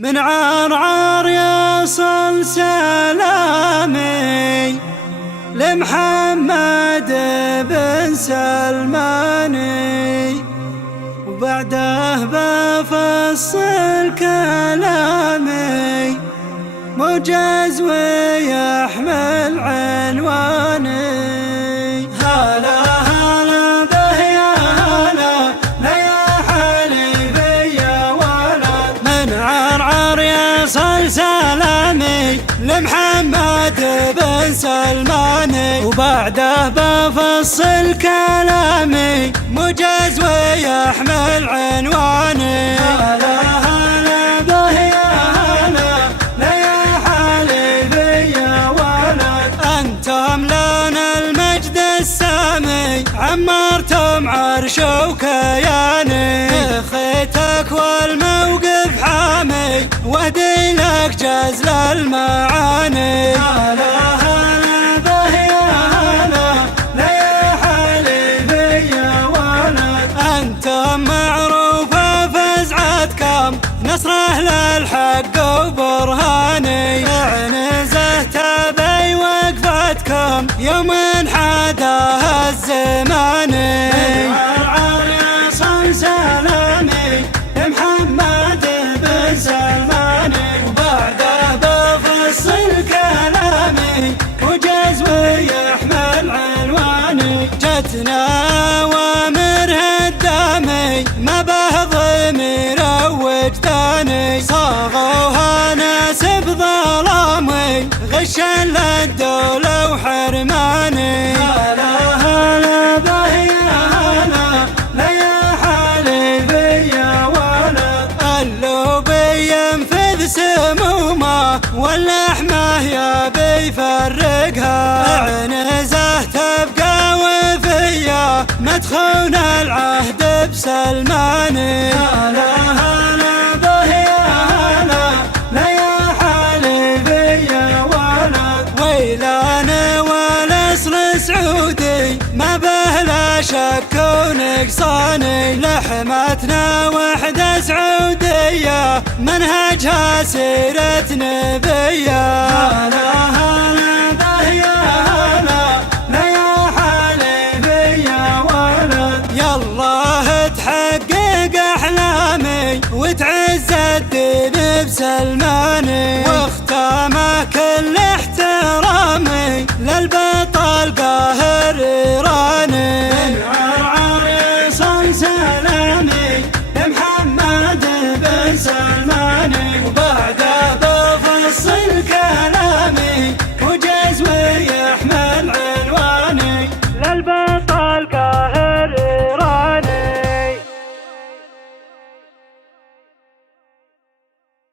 من عرعر يصل سلامي لمحمد بن سلماني، وبعده بفصل كلامي موجز ويحمل عنواني. هلا هلا به يا هلا لا يا حليفي يا ولد، من عرعر يصل سلامي لمحمد بن سلماني، وبعده بفصل كلامي موجز ويحمل عنواني. هلا هلا به يا هلا لا يا حليفي يا ولد، أنتم لنا المجد السامي عمرتم عرش وكياني، خيتك والموقف حامي وهدي لك جزل المعاني. هلا هلا به يا هلا لا يا حليفي يا ولد، أنتم معروفة فزعتكم نصر أهل الحق وبرهاني، عنزه تبي وقفتكم يوم حداها الزماني. عرعر يصل سلامي لمحمد بن سلماني، وبعده بفصل كلامي وجز ويحمل عنواني. جتنا وامر هدامي ما به ضمير وجداني، صاغوها ناس بظلامي غشا للدولة وحرماني. هلا هلا به يا هلا لا يا حليفي يا ولد، اللوبي ينفذ سمومه واللحمه يبي يفرقها، عنزه تبقى وفيه مدخون العهد بسلماني. هلا هلا به يا هلا لا يا حليفي يا ولد، ويلان والاصل سعودي ما به لا شك ونقصاني، لحمتنا وحدة سعودية منهجها سيرة نبية. هلا هلا به يا هلا لا يا حليفي يا ولد، يالله تحقق أحلامي وتعز الدين بسلماني، واختامه كل احترامي للبطل قاهر إيراني. من عرعر يصل سلامي لمحمد بن سلماني، وبعده